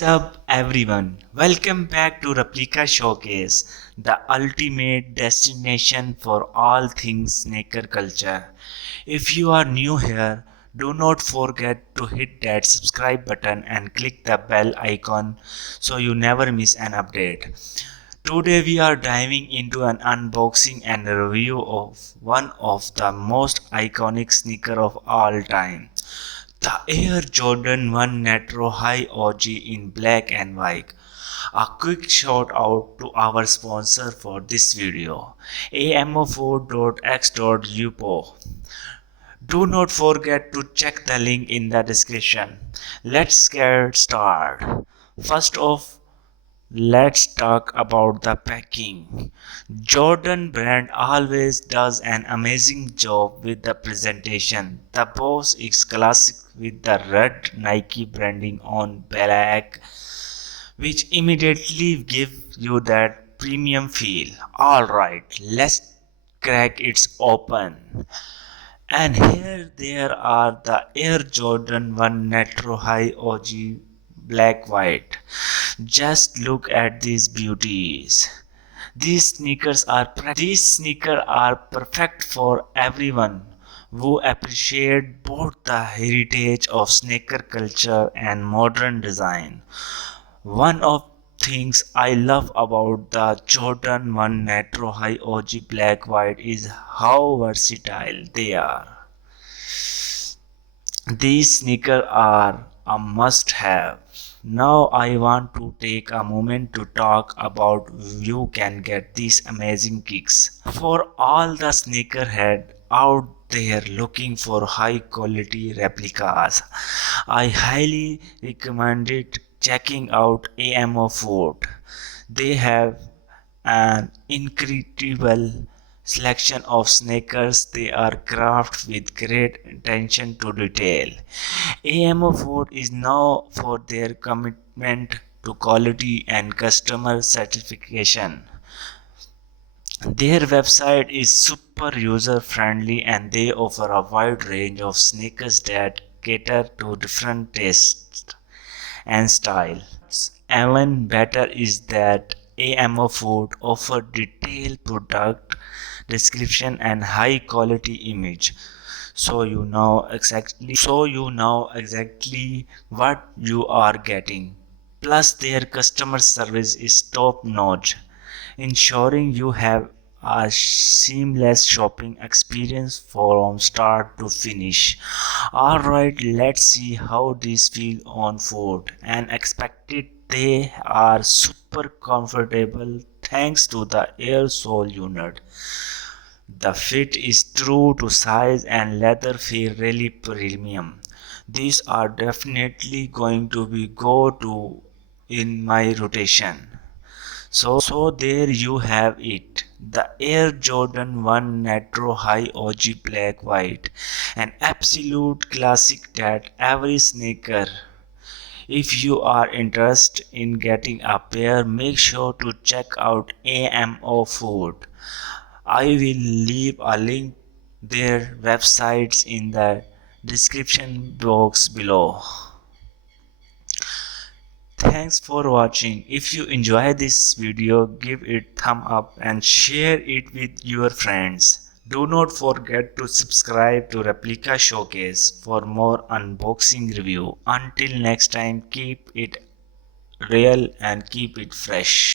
What's up, everyone? Welcome back to Replica Showcase, the ultimate destination for all things sneaker culture. If you are new here, do not forget to hit that subscribe button and click the bell icon so you never miss an update. Today we are diving into an unboxing and a review of one of the most iconic sneaker of all time. The Air Jordan 1 Nitro High OG in black and white. A quick shout out to our sponsor for this video, Amofoot.x.upo. Do not forget to check the link in the description. Let's get started. First off, let's talk about the packing. Jordan brand always does an amazing job with the presentation. The box is classic with the red Nike branding on black, which immediately gives you that premium feel. Alright, let's crack it open. And here there are the Air Jordan 1 Nitro High OG black white. Just look at these beauties. These sneakers are perfect for everyone who appreciate both the heritage of sneaker culture and modern design. One of things I love about the Jordan 1 Nitro High OG black white is how versatile they are. These sneakers are a must have. Now I want to take a moment to talk about you can get these amazing kicks. For all the sneakerhead out there looking for high quality replicas, I highly recommend checking out Amofoot. They have an incredible selection of sneakers. They are crafted with great attention to detail. Amofoot is known for their commitment to quality and customer satisfaction. Their website is super user friendly and they offer a wide range of sneakers that cater to different tastes and style. Even better is that Amofoot offer detailed product description and high quality image, so you know exactly what you are getting. Plus their customer service is top notch, ensuring you have a seamless shopping experience from start to finish. Alright, let's see how these feel on foot. And expected they are super comfortable thanks to the air sole unit. The fit is true to size and leather feel really premium. These are definitely going to be go-to in my rotation. So there you have it. The Air Jordan 1 Nitro High OG Black White. An absolute classic that every sneaker. If you are interested in getting a pair, make sure to check out Amofoot. I will leave a link their websites in the description box below. Thanks for watching. If you enjoy this video, give it thumb up and share it with your friends. Do not forget to subscribe to Replica Showcase for more unboxing review. Until next time, keep it real and keep it fresh.